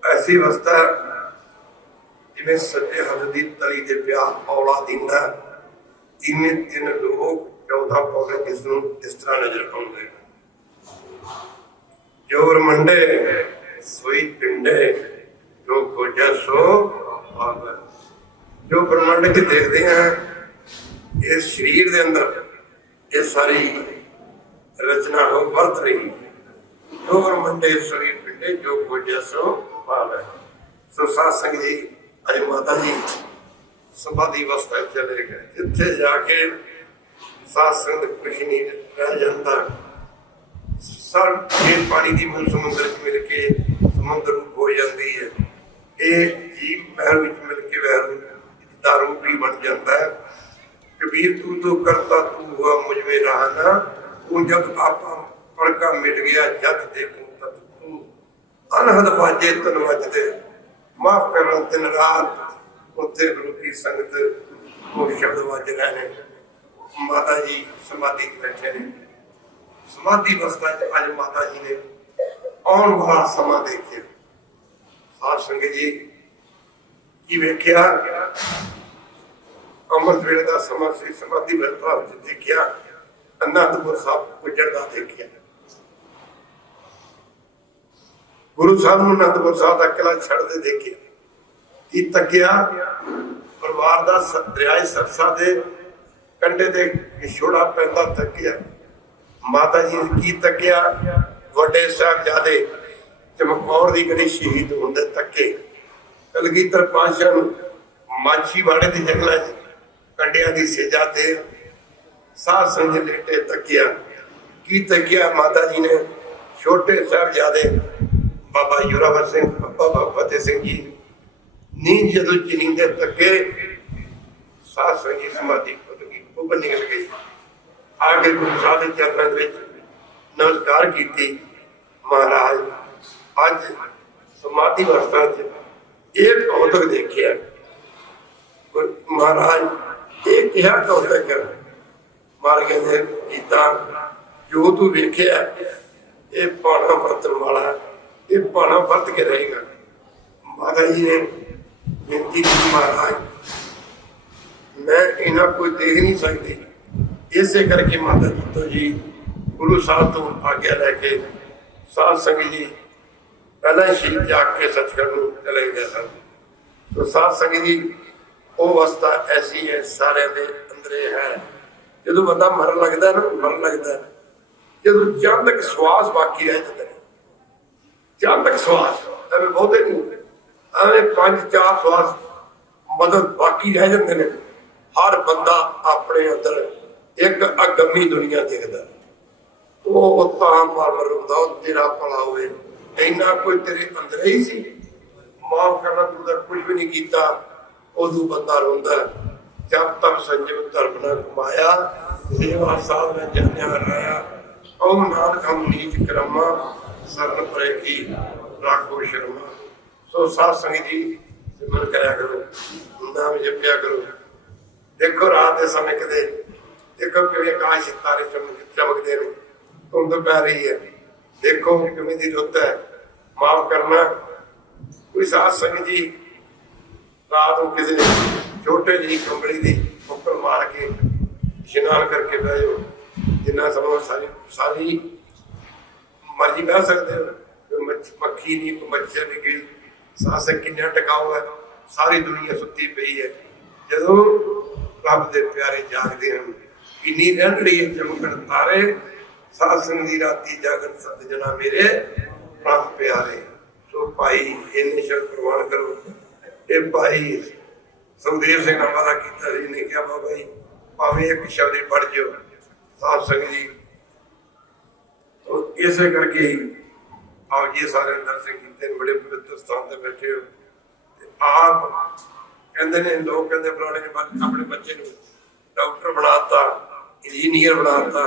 ऐसी अवस्था जिवें सच्चे हथ की तली के प्यार औला दिंदा इवें तीन लोग 14 पौधे जिसनों इस तरह नजर आउंदे जोर मंडे सोई पिंडे जो खोजा सो पावे। जो ब्रह्मांड के देखते हैं इस शरीर के अंदर ये सारी रचना हो वर्त रही जो ब्रह्मांडे सोई पिंडे जो खोजा सो पावे। सो साध संग जी अज माता जी समाधि अवस्था चले गए जिथे जाके साध संगत कुछ नहीं रह जाता। सर ये पानी की मूल समुद्र मिल के समुद्र रूप हो जाती है। ये जीव महल मिल के वह रूप भी बन जाता है। कबीर तू तो करता तू हुआ मुझ में रहना ਉਹ ਜਦ ਆਪਾਂ ਪੜਕਾ ਮਿਟ ਗਿਆ ਜਦ ਦੇਖੂ ਤਦ ਤੂੰ ਅਨਹਦ ਵਾਜੇ ਤਨ ਵੱਜਦੇ ਮਾਫ ਕਰਨਾ ਦਿਨ ਰਾਤ ਉੱਥੇ ਗੁਰੂ ਕੀ ਸੰਗਤ ਉਹ ਸ਼ਬਦ ਵੱਜ ਰਹੇ ਨੇ। ਮਾਤਾ ਜੀ ਸਮਾਧੀ ਬੈਠੇ ਨੇ, ਸਮਾਧੀ ਅਵਸਥਾ ਚ ਅੱਜ ਮਾਤਾ ਜੀ ਨੇ ਆਉਣ ਵਾਲਾ ਸਮਾਂ ਦੇਖਿਆ। ਸਾਧ ਸੰਗਤ ਜੀ ਕੀ ਵੇਖਿਆ? ਅੰਮ੍ਰਿਤ ਵੇਲੇ ਦਾ ਸਮਾਂ ਸੀ। ਸਮਾਧੀ ਅਵਸਥਾ ਵਿੱਚ ਦੇਖਿਆ ਅਨੰਦਪੁਰ ਸਾਹਿਬ ਗੁਜਰਦਾ ਦੇਖਿਆ। ਗੁਰੂ ਸਾਹਿਬ ਨੂੰ ਅਨੰਦਪੁਰ ਸਾਹਿਬ ਦਾ ਕਿਲਾ ਛੱਡਦੇ ਦੇਖਿਆ। ਕੀ ਤੱਕਿਆ? ਪਰਿਵਾਰ ਦਾ ਦਰਿਆਏ ਸਰਸਾ ਦੇ ਕੰਢੇ ਤੇ ਵਿਛੋੜਾ ਪੈਂਦਾ ਤੱਕਿਆ। ਮਾਤਾ ਜੀ ਨੇ ਕੀ ਤੱਕਿਆ? ਵੱਡੇ ਸਾਹਿਬਜ਼ਾਦੇ ਚਮਕੌਰ ਦੀ ਗੜੀ ਸ਼ਹੀਦ ਹੁੰਦੇ ਤੱਕੇ। ਕਲਗੀਧਰ ਪਾਤਸ਼ਾਹ ਨੂੰ ਮਾਛੀਵਾੜੇ ਦੇ ਜੰਗਲਾਂ ਚ ਕੰਡਿਆਂ ਦੀ ਸੇਜਾ ਤੇ ਸਾਧ ਸੰਗਤ ਲੇਟੇ ਤੱਕਿਆ। ਕੀ ਤੱਕਿਆ? ਮਾਤਾ ਜੀ ਨੇ ਛੋਟੇ ਸਾਹਿਬਜ਼ਾਦੇ ਬਾਬਾ ਜ਼ੋਰਾਵਰ ਸਿੰਘ, ਬਾਬਾ ਫਤਿਹ ਸਿੰਘ ਜੀ ਨੀਂਦ ਜਦੋਂ ਚਨੀਂਦੇ ਤੱਕੇ ਸਾਧ ਸੰਗਤ ਸਮਾਧੀ ਖੁੱਲ ਗਈ, ਉੱਪਰ ਨਿਕਲ ਗਈ। ਆ ਕੇ ਗੁਰੂ ਸਾਹਿਬ ਦੇ ਚਰਨਾਂ ਵਿੱਚ ਨਮਸਕਾਰ ਕੀਤੀ। ਮਹਾਰਾਜ ਅੱਜ ਸਮਾਧੀ ਅਵਸਥਾ ਚ ਇਹ ਕੌਤਕ ਦੇਖਿਆ। ਮਹਾਰਾਜ ਇਹ ਕਿਹਾ ਕੌਤਕ ਮਹਾਰਾਜ ਕਹਿੰਦੇ ਕੀਤਾ ਜੋ ਤੂੰ ਵੇਖਿਆ ਇਹ ਪਾਣਾ ਵਰਤਣ ਵਾਲਾ, ਇਹ ਪਾਣਾ ਵਰਤ ਕੇ ਰਹੇਗਾ। ਮਾਤਾ ਜੀ ਨੇ ਬੇਨਤੀ ਕੀਤੀ, ਮਹਾਰਾਜ ਮੈਂ ਇਹਨਾਂ ਕੋਈ ਦੇਖ ਨਹੀਂ ਸਕਦੀ। ਇਸੇ ਕਰਕੇ ਮਾਤਾ ਜੀ ਤੋਂ ਜੀ ਗੁਰੂ ਸਾਹਿਬ ਤੋਂ ਆਗਿਆ ਲੈ ਕੇ ਸਾਧ ਸੰਗਤ ਜੀ ਪਹਿਲਾਂ ਸ਼ਹੀਦ ਜਾ ਕੇ ਸੱਚਖੰਡ ਨੂੰ ਚਲੇ ਗਏ ਸਨ। तो साध संगत जी वो अवस्था ऐसी है सारे दे अंदरे है। जो बंदा मरन लगता है ना, मरन लगता है जो जब तक श्वास बाकी रह जाते हैं, जब तक श्वास एवं बहुते नहीं एवं 5-4 श्वास मदद बाकी रह जाते हैं। हर बंदा अपने अंदर एक अगमी दुनिया देखता है। वो मार मर रोंदा तेरा भला होवे, इन्ना कोई तेरे अंदर ही सी, माफ करना तू तो कुछ भी नहीं किया, उदू बंदा रोंदा। जब तक संजम धर्म न कमाया, सेवा साध न जानिया राया, औ नानक हम नीच करमा, शरण परे की राखो शर्मा। सो साध संगत जी सिमरन करया करो, नाम जपया करो। देखो रात के समय कदे देखो कि आकाश तारे चमकते हैं, धुंध पै रही है, देखो किवें दी रुत है। माफ करना कोई साध संगत जी रात को किसी छोटे जी कंबली की मुक्कर मार के इशनान करके बह जाओ, जिन्ना समय सारी सारी मर्जी बह सकते हो। मक्खी नहीं, कोई मच्छर नहीं, गई साध संगत किन्ना टिकाऊ है, सारी दुनिया सुती पई है। जदों रब दे प्यारे जागते हैं, इन्नी रंगड़ी चमकन तारे, साध संगत दी राती जागन सत जना मेरे रब प्यारे। तो भाई इन्ने शब्द प्रवान करो। ये भाई सुखदेव सिंह ने वादा किया, इन्हें क्या बाबा जी भावें एक शब्द पढ़ जाओ साध संगत जी। तो इस करके ही आप जी सारे दर्शन किए, बड़े पवित्र स्थान पर बैठे हो। आप कहते ने लोग कहते फलाने ने अपने बच्चे को डॉक्टर बनाता, इंजीनियर बनाता।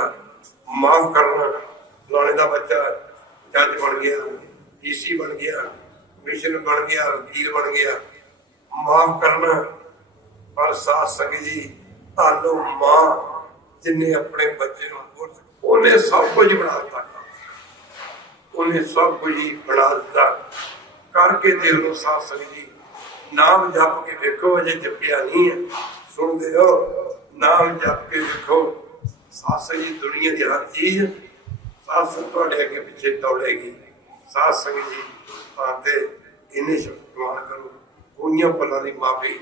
माफ करना फलाने का बच्चा जज बन गया, डीसी बन गया, कमिश्नर बन गया, वकील बन गया। माफ करना पर साध संगत जी तानो मां जिन्हें अपने बच्चे उन्हें सब कुछ बना दिता, उन्हें सब कुछ ही बना दिता। करके देख लो साध संगत जी, नाम जप के देखो, अजे जपिया नहीं है, सुन दे हो नाम जप के देखो। साध संगत जी दुनिया की हर चीज साध संगत तुहाडे अगे पिछे दौड़ेगी। साध संगत जी आते इन्हें शब्द करो, कोई पलों की माफी